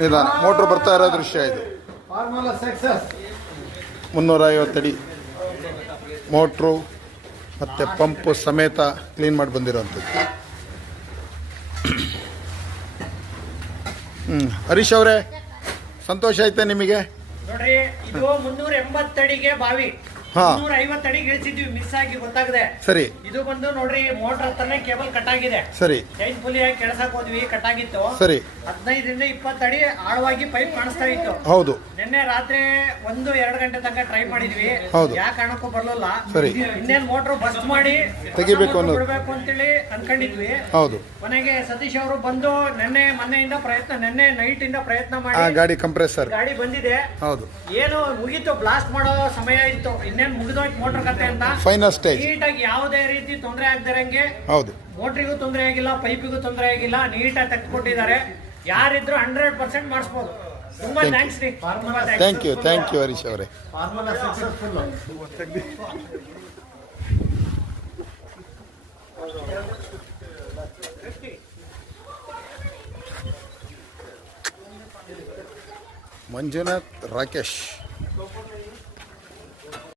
ನಿಧಾನ. ಮೋಟ್ರ್ ಬರ್ತಾ ಇರೋ ದೃಶ್ಯ ಇದು. 350 ಅಡಿ ಮೋಟ್ರು ಮತ್ತು ಪಂಪು ಸಮೇತ ಕ್ಲೀನ್ ಮಾಡಿ ಬಂದಿರೋವಂಥದ್ದು. ಹರೀಶ್ ಅವರೇ, ಸಂತೋಷ ಐತೆ ನಿಮಗೆ? ನೋಡ್ರಿ, ಇದು 380 ಅಡಿಗೆ ಬಾವಿ, 350 ಅಡಿಗೆ ಇಳಿಸಿದ್ವಿ, ಮಿಸ್ ಆಗಿ ಗೊತ್ತಾಗದೆ. ಸರಿ. ಇದು ಬಂದು ನೋಡ್ರಿ, ಮೋಟರ್ ಹತ್ರನೇ ಕೇಬಲ್ ಕಟ್ ಆಗಿದೆ. ಸರಿ. ಚೈನ್ ಪುಲಿಯಾಗಿ ಕೆಳಸಕ್ ಹೋದ್ವಿ, ಕಟ್ ಆಗಿತ್ತು. ಸರಿ. 15ರಿಂದ 20 ಅಡಿ ಆಳವಾಗಿ ಪೈಪ್ ಕಾಣಿಸ್ತಾ ಇತ್ತು. ಹೌದು. ನಿನ್ನೆ ರಾತ್ರಿ 1-2 ಗಂಟೆ ತನಕ ಟ್ರೈ ಮಾಡಿದ್ವಿ. ಹೌದು. ಯಾವ ಕಾರಣಕ್ಕೂ ಬರ್ಲಿಲ್ಲ. ಸರಿ. ಇನ್ನೇನ್ ಮೋಟರ್ ಬಸ್ಟ್ ಮಾಡಿ ತೆಗಿಬೇಕು ಅನ್ನೋದು ಬಿಡ್ಬೇಕು ಅಂತೇಳಿ ಅನ್ಕೊಂಡಿದ್ವಿ. ಹೌದು. ಕೊನೆಗೆ ಸತೀಶ್ ಅವರು ಬಂದು ನಿನ್ನೆ ನೈಟ್ ಇಂದ ಪ್ರಯತ್ನ ಮಾಡಿ ಗಾಡಿ ಕಂಪ್ರೆಸರ್ ಗಾಡಿ ಬಂದಿದೆ. ಹೌದು. ಏನು ಮುಗೀತು, ಬ್ಲಾಸ್ಟ್ ಮಾಡೋ ಸಮಯ ಇತ್ತು, ಇನ್ನೇನು ಮುಗಿದೋಯ್ತು ಮೋಟರ್ ಕತೆ ಅಂತ. Final stage. ನೀಟಾಗಿ ಯಾವುದೇ ರೀತಿ ತೊಂದರೆ ಆಗದಿರಂಗೆ, ಹೌದು, ಮೋಟ್ರಿಗೂ ತೊಂದರೆ ಆಗಿಲ್ಲ, ಪೈಪಿಗೂ ತೊಂದರೆ ಆಗಿಲ್ಲ, ನೀಟಾಗಿ ತೆಗೆದುಕೊಟ್ಟಿದ್ದಾರೆ. ಯಾರಿದ್ರು 100% ಮಾಡಿಸ್ಬೋದು. ತುಂಬಾ ಥ್ಯಾಂಕ್ಸ್ ರೀ. ಥ್ಯಾಂಕ್ ಯು ಹರೀಶ್ ಅವರೇ. ಮಂಜುನಾಥ್, ರಾಕೇಶ್.